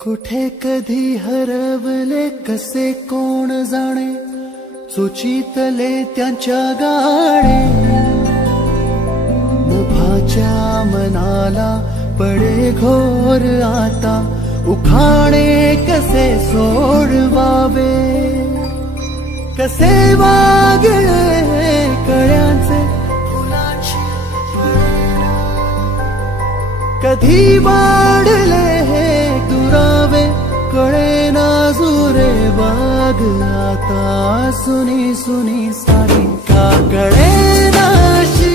कुठे कधी हरवले कसे कोण जाणे, सुचितले त्यांच्या गाणे. मुभाच्या मनाला पडे घोर आता, उखाणे कसे सोडवावे. कसे वागले कळ्यांचे फुलाची प्रेरणा, कधी वाढले हे दुरावे कळेना जुरे वाग. आता सुनी सुनी सारी का कळेनाशी,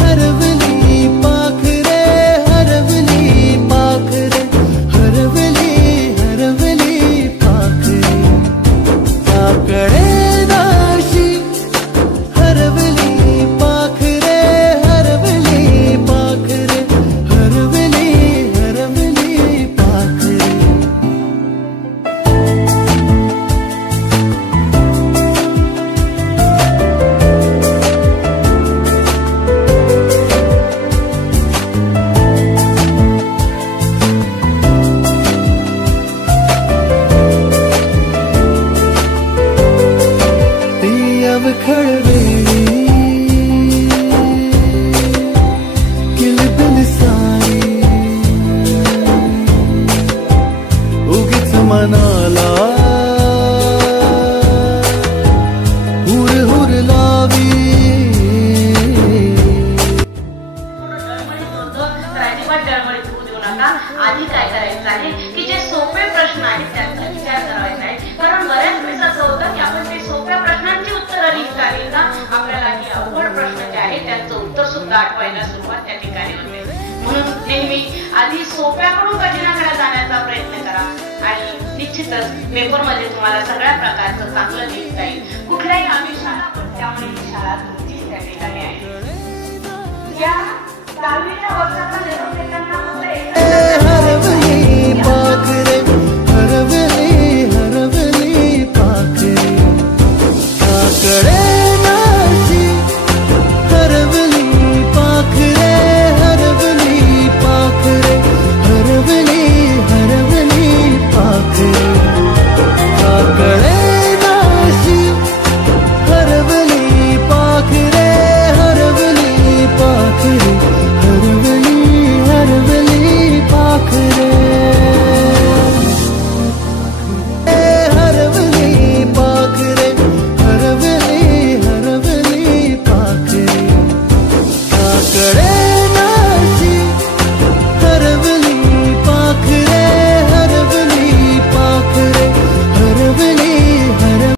हरवली पाखरे हरवली पाखरे हरवली हरवली पाखरे. का कळेनाशी, हरवली पाखरे हरवली पाखरे हरवली हरवली पाखरे. खळवेळी किलबिल सारी, उगीच मनाला हुर हुर लावी. आधी काय करायचं आहे की जे सोपे प्रश्न आहेत त्यांचा विचार करायचा आहे. कारण बऱ्याच वेळेस असं होतं की आपण ते सोप्या प्रश्नांची उत्तरं लिहित आहे का आपल्याला ही अवघड प्रश्न जे आहे त्यांचं उत्तर सुद्धा आठवायला सुरुवात त्या ठिकाणी होते. म्हणून नेहमी आधी सोप्याकडून कठीणाकडे जाण्याचा प्रयत्न करा आणि निश्चितच पेपरमध्ये तुम्हाला सगळ्या प्रकारचं चांगलं लिहिता येईल. कुठल्याही आमिषाला पण त्यामुळे ही शाळा तुमचीच त्या ठिकाणी आहे. या 10वीच्या वर्षाचा निरोप देताना